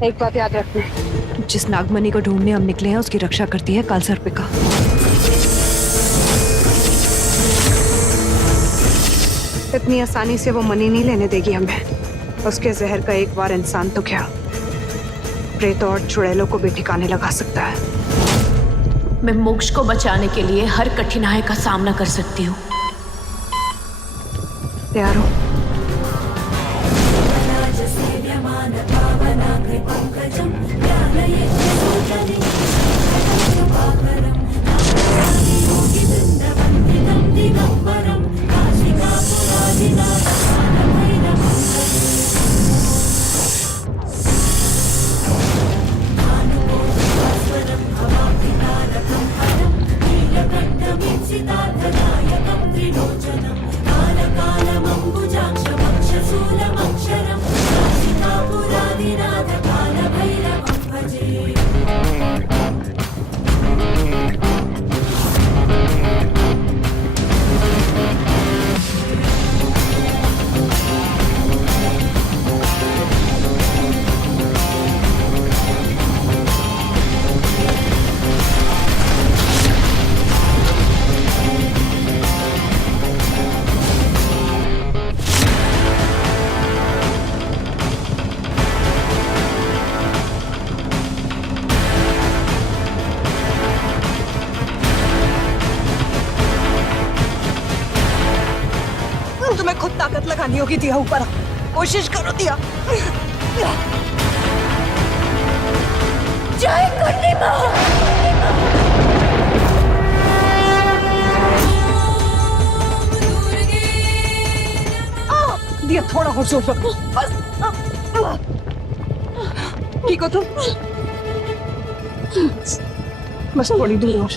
एक बात याद रखना, जिस नागमणि को ढूंढने हम निकले हैं उसकी रक्षा करती है कालसर्पिका। इतनी आसानी से वो मणि नहीं लेने देगी हमें। उसके जहर का एक बार इंसान तो क्या, प्रेत और चुड़ैलों को भी ठिकाने लगा सकता है। मैं मोक्ष को बचाने के लिए हर कठिनाई का सामना कर सकती हूँ। तैयार हो? तुम्हें खुद ताकत लगानी होगी दिया। ऊपर कोशिश करो दिया। जय कुंडी माँ। दिया थोड़ा और जोर से। बस ठीक हो तुम? बस थोड़ी दूर और।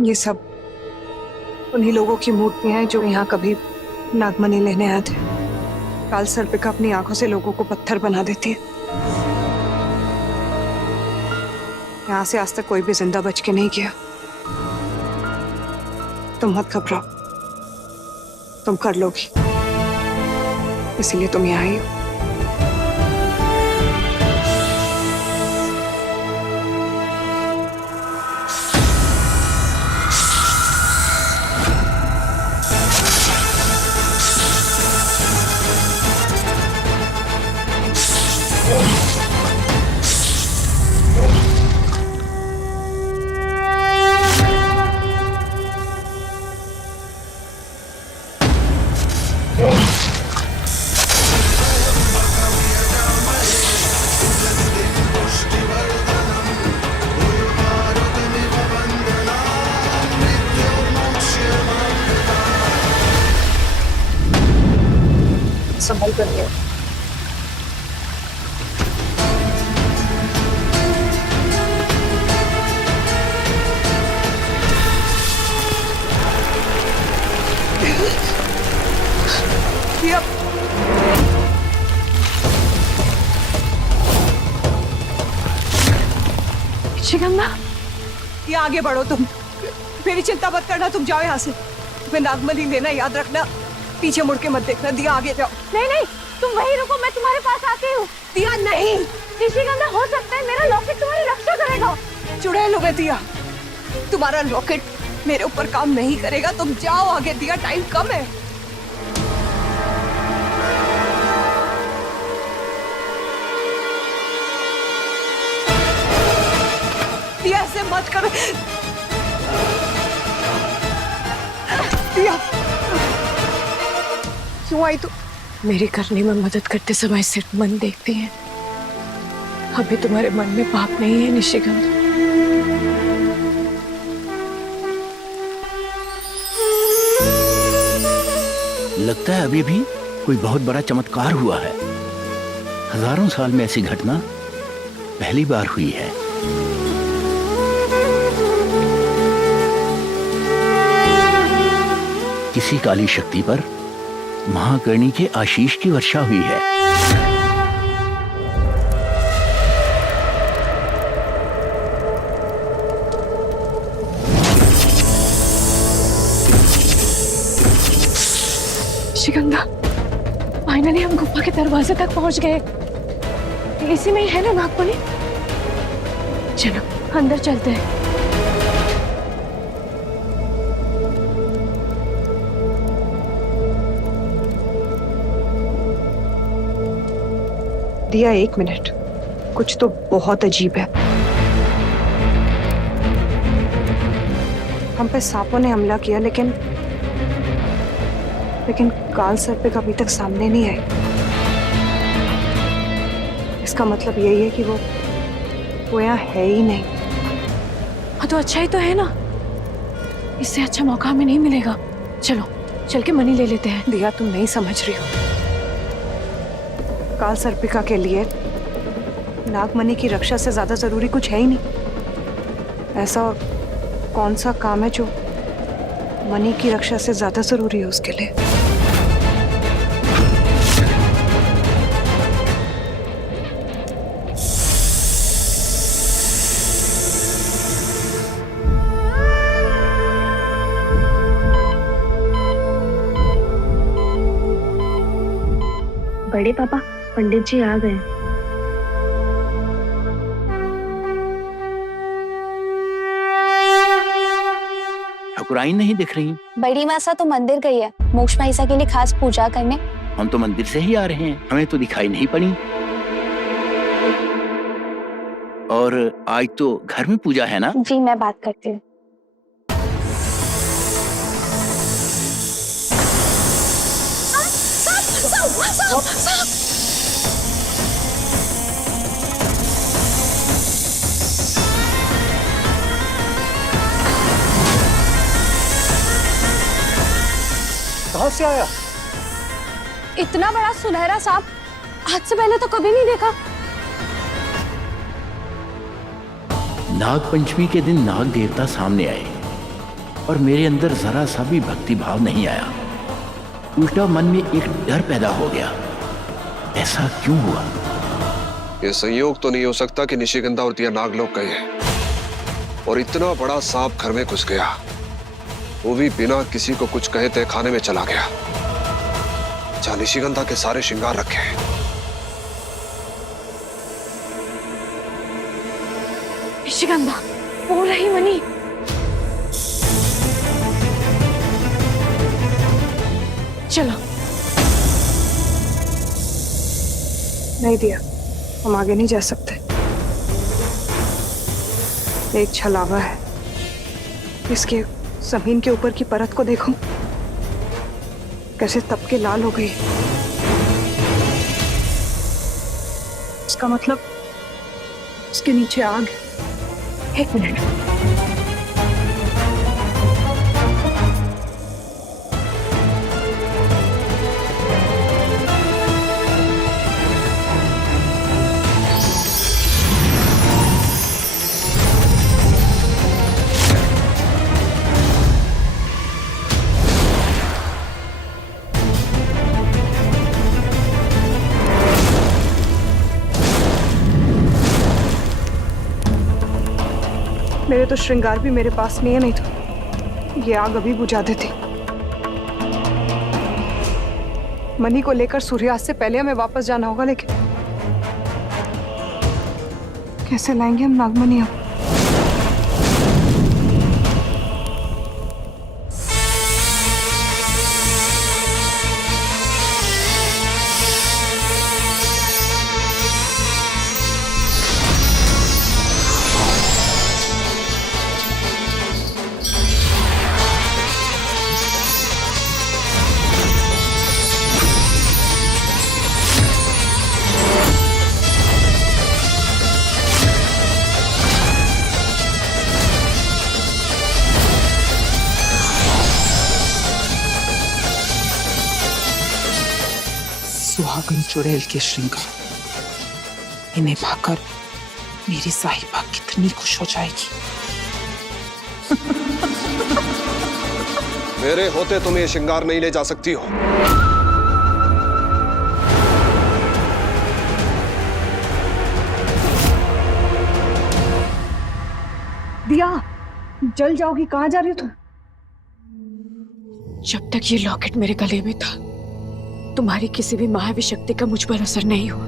ये सब उन्हीं लोगों की मूर्तियां हैं जो यहाँ कभी नागमणि लेने आए थे। कालसर्पिका अपनी आंखों से लोगों को पत्थर बना देती है। यहाँ से आज तक कोई भी जिंदा बच के नहीं गया। तुम मत घबराओ, तुम कर लोगी, इसीलिए तुम यहाँ आई हो। संभल कर शिगंगा, ये आगे बढ़ो तुम। मेरी चिंता मत करना, तुम जाओ यहाँ से। तुम्हें नागमणि लेना याद रखना, पीछे मुड़ के मत देखना। दिया आगे जाओ। नहीं नहीं, तुम वहीं रुको, मैं तुम्हारे पास आती हूँ। दिया नहीं। निशिगंधा, हो सकता है मेरा लॉकेट तुम्हारी रक्षा करेगा। चुड़ैल हो गए दिया, तुम्हारा लॉकेट मेरे ऊपर काम नहीं करेगा। तुम जाओ आगे, दिया टाइम कम है। दिया ऐसे मत करो। दिया क्यों आई तू? मेरी करने में मदद करते समय सिर्फ मन देखती है। अभी तुम्हारे मन में पाप नहीं है निशिगंधा। लगता है अभी भी कोई बहुत बड़ा चमत्कार हुआ है। हजारों साल में ऐसी घटना पहली बार हुई है। किसी काली शक्ति पर महाकर्णी के आशीष की वर्षा हुई है। शिगंधा, फाइनली हम गुफा के दरवाजे तक पहुंच गए। इसी में ही है ना नागमणि? चलो अंदर चलते हैं। दिया, 1 मिनट, कुछ तो बहुत अजीब है। हम पे सांपों ने हमला किया, लेकिन काल सर्पिक अभी तक सामने नहीं आई। इसका मतलब यही है कि वो यहाँ है ही नहीं। हाँ तो अच्छा ही तो है ना, इससे अच्छा मौका हमें नहीं मिलेगा। चलो चल के मनी ले लेते हैं। दिया, तुम नहीं समझ रही हो। काल सर्पिका के लिए नागमणि की रक्षा से ज्यादा जरूरी कुछ है ही नहीं। ऐसा और कौन सा काम है जो मणि की रक्षा से ज्यादा जरूरी है उसके लिए? बड़े पापा, पंडित जी आ गए। ठाकुराइन नहीं दिख रही। बड़ी मासा तो मंदिर गई है मोक्ष माईसा के लिए खास पूजा करने। हम तो मंदिर से ही आ रहे हैं, हमें तो दिखाई नहीं पड़ी। और आज तो घर में पूजा है ना? जी मैं बात करती हूँ। कहाँ से आया? इतना बड़ा सुनहरा सांप आज से पहले तो कभी नहीं देखा। नाग पंचमी के दिन नाग देवता सामने आए और मेरे अंदर जरा सा भी भक्ति भाव नहीं आया। उल्टा मन में एक डर पैदा हो गया। ऐसा क्यों हुआ? ये संयोग तो नहीं हो सकता कि निशिगंधा और दिया नागलोक गए हैं और इतना बड़ा सांप घर में घुस गया, वो भी बिना किसी को कुछ कहे तय खाने में चला गया जहां निशिगंधा के सारे श्रृंगार रखे हैं। निशिगंधा बोल रही मनी। चलो। नहीं दिया, हम आगे नहीं जा सकते। एक छलावा है, इसके जमीन के ऊपर की परत को देखो, कैसे तप के लाल हो गई। इसका मतलब इसके नीचे आग है। 1 मिनट। मेरे तो श्रृंगार भी मेरे पास नहीं है, नहीं तो ये आग अभी बुझा देती। मनी को लेकर सूर्यास्त से पहले हमें वापस जाना होगा, लेकिन कैसे लाएंगे हम नागमणि अब? सुहागन चुड़ैल के श्रृंगार इन्हें पाकर मेरी साहिबा कितनी खुश हो जाएगी। मेरे होते तुम ये श्रृंगार नहीं ले जा सकती हो। दिया, जल जाओगी। कहाँ जा रही हो तुम? जब तक ये लॉकेट मेरे गले में था, तुम्हारी किसी भी मायावी शक्ति का मुझ पर असर नहीं हुआ।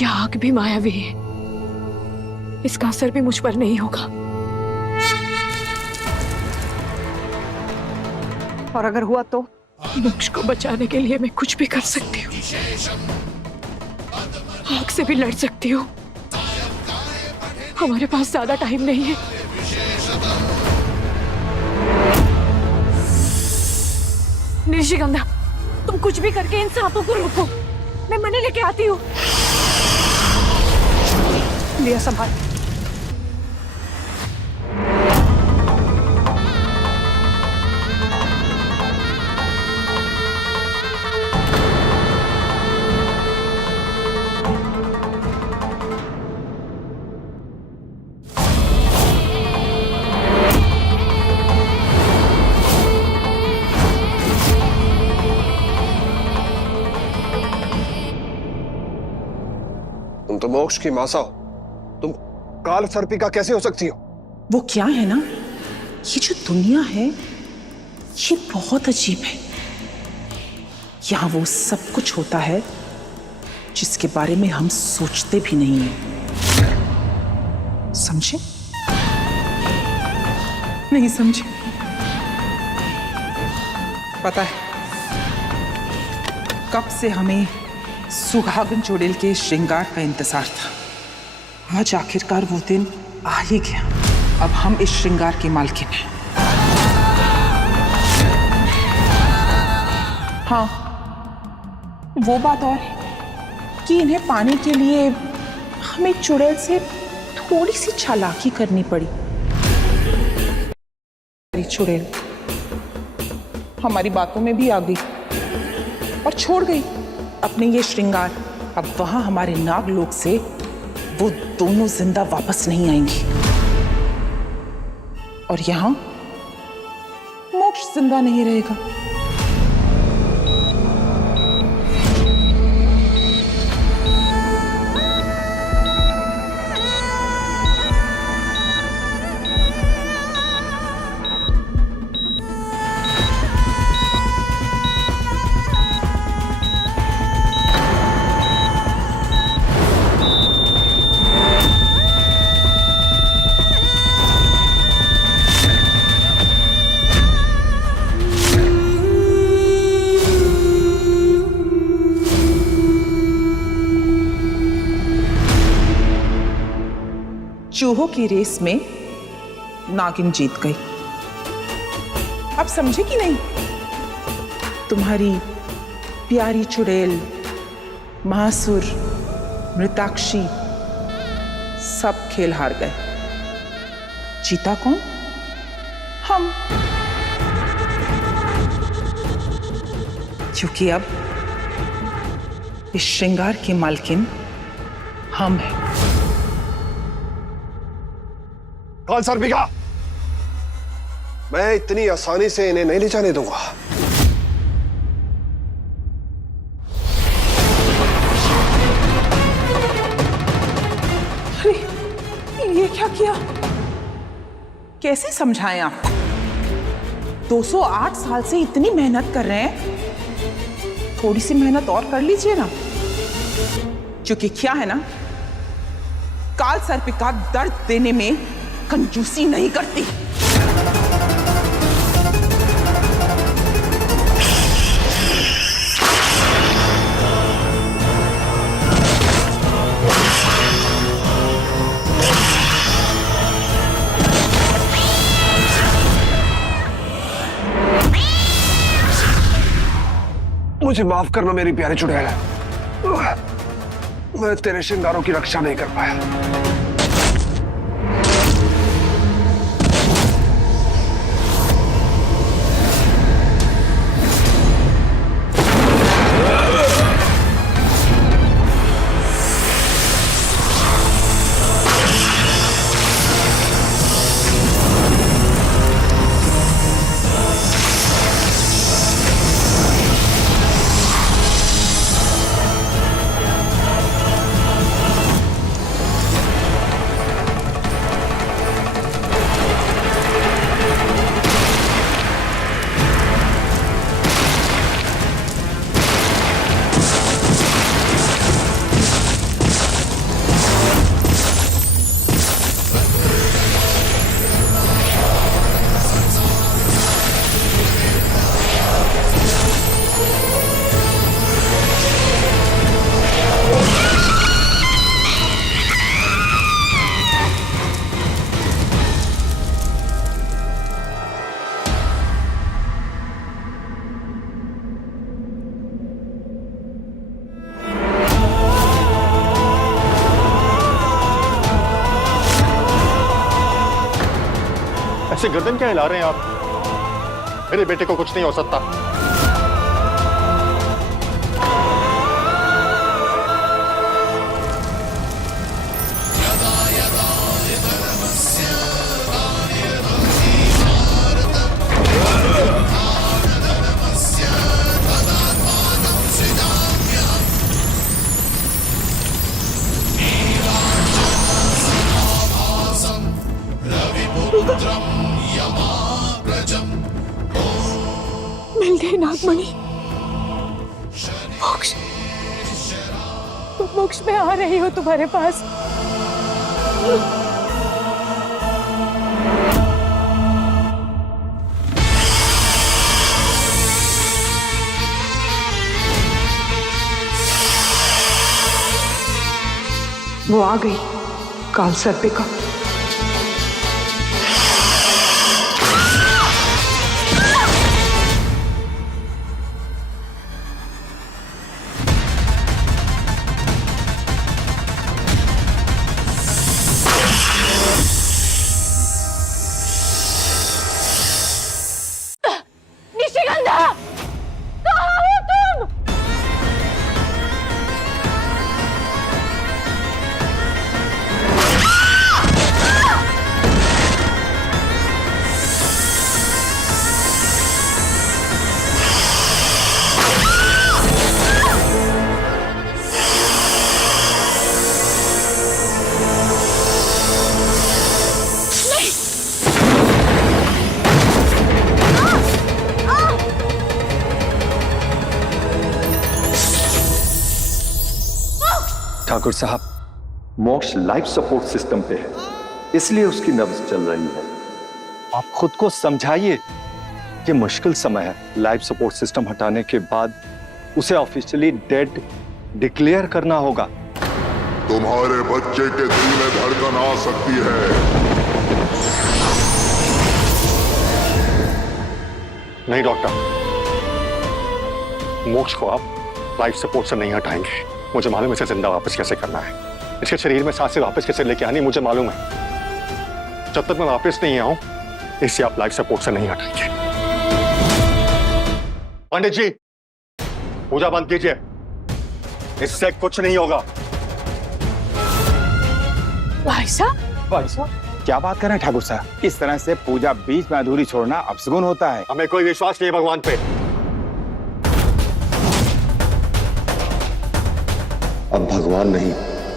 यह आग भी मायावी है, इसका असर भी मुझ पर नहीं होगा। और अगर हुआ तो? मोक्ष को बचाने के लिए मैं कुछ भी कर सकती हूँ, आग से भी लड़ सकती हूँ। हमारे पास ज्यादा टाइम नहीं है। निशिगंधा, तुम कुछ भी करके इन सांपों को रोको, मैं मनी लेके आती हूँ। लिया संभाल। तुम तो मोक्ष की मासा हो, तुम काल सर्पिका कैसे हो सकती हो? वो क्या है ना, ये जो दुनिया है ये बहुत अजीब है। यहाँ वो सब कुछ होता है जिसके बारे में हम सोचते भी नहीं हैं। समझे? नहीं समझे? पता है कब से हमें सुहागन चुड़ैल के श्रृंगार का इंतजार था। आज आखिरकार वो दिन आ ही गया। अब हम इस श्रृंगार के मालकिन हैं। हाँ, वो बात और है कि इन्हें पाने के लिए हमें चुड़ैल से थोड़ी सी चालाकी करनी पड़ी। चुड़ैल हमारी बातों में भी आ गई और छोड़ गई अपने ये श्रृंगार। अब वहां हमारे नागलोक से वो दोनों जिंदा वापस नहीं आएंगी और यहां मोक्ष जिंदा नहीं रहेगा। चूहों की रेस में नागिन जीत गई। अब समझे कि नहीं? तुम्हारी प्यारी चुड़ैल, महासुर, मृताक्षी सब खेल हार गए। जीता कौन? हम। क्योंकि अब इस श्रृंगार की मालकिन हम हैं। काल सर्पिका, मैं इतनी आसानी से इन्हें नहीं ले जाने दूंगा। अरे ये क्या किया? कैसे समझाएं आपको? 208 साल से इतनी मेहनत कर रहे हैं, थोड़ी सी मेहनत और कर लीजिए ना। क्योंकि क्या है ना, काल सर्पिका दर्द देने में कंजूसी नहीं करती। मुझे माफ करना मेरी प्यारी चुड़ैल, मैं तेरे श्रृंगारों की रक्षा नहीं कर पाया। ऐसे गर्दन क्या हिला रहे हैं आप? मेरे बेटे को कुछ नहीं हो सकता। मिल गई नागमणि। मोक्ष, मोक्ष में आ रही हो तुम्हारे पास। वो आ गई काल सर्पिका। निशिगंधा, कहाँ हो तुम? ठाकुर साहब, मोक्ष लाइफ सपोर्ट सिस्टम पे है, इसलिए उसकी नब्ज चल रही है। आप खुद को समझाइए, ये मुश्किल समय है। लाइफ सपोर्ट सिस्टम हटाने के बाद उसे ऑफिशियली डेड डिक्लेयर करना होगा। तुम्हारे बच्चे के दिल में धड़कन आ सकती है। नहीं डॉक्टर, मोक्ष को आप लाइफ सपोर्ट से नहीं हटाएंगे। मुझे मालूम है इसे जिंदा वापस कैसे करना है, इसके शरीर में सांसें वापस कैसे लेके आनी मुझे मालूम है। जब तक मैं वापस नहीं आऊं, इसे आप लाइफ सपोर्ट से नहीं हटाएंगे। पंडित जी, पूजा बंद कीजिए, इससे कुछ नहीं होगा। भाई साहब, क्या बात कर रहे हैं ठाकुर साहब? इस तरह से पूजा बीच में अधूरी छोड़ना अपशगुन होता है। हमें कोई विश्वास नहीं है भगवान पे। अब भगवान नहीं,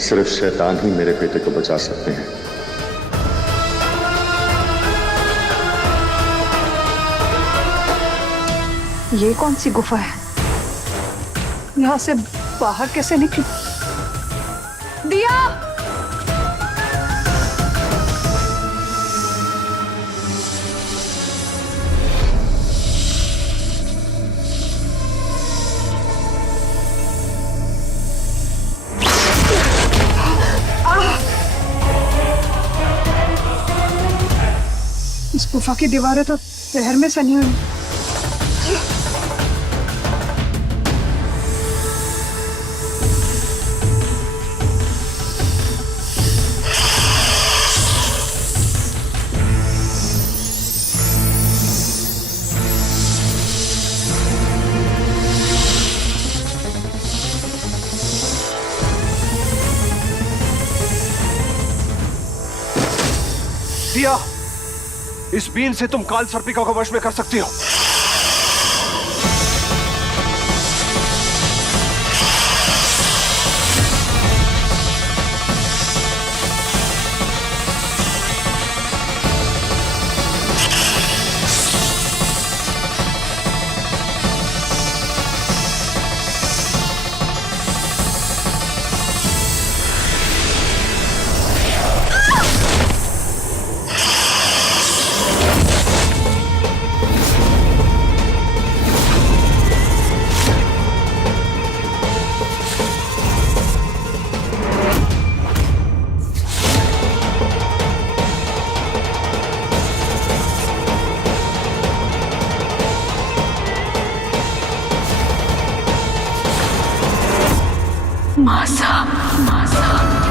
सिर्फ शैतान ही मेरे बेटे को बचा सकते हैं। ये कौन सी गुफा है? यहाँ से बाहर कैसे निकली? दिया! इस गुफा की दीवारें तो शहर में सनी हुई। दिया, इस बीन से तुम काल सर्पिका को वश में कर सकती हो। मासा, मासा।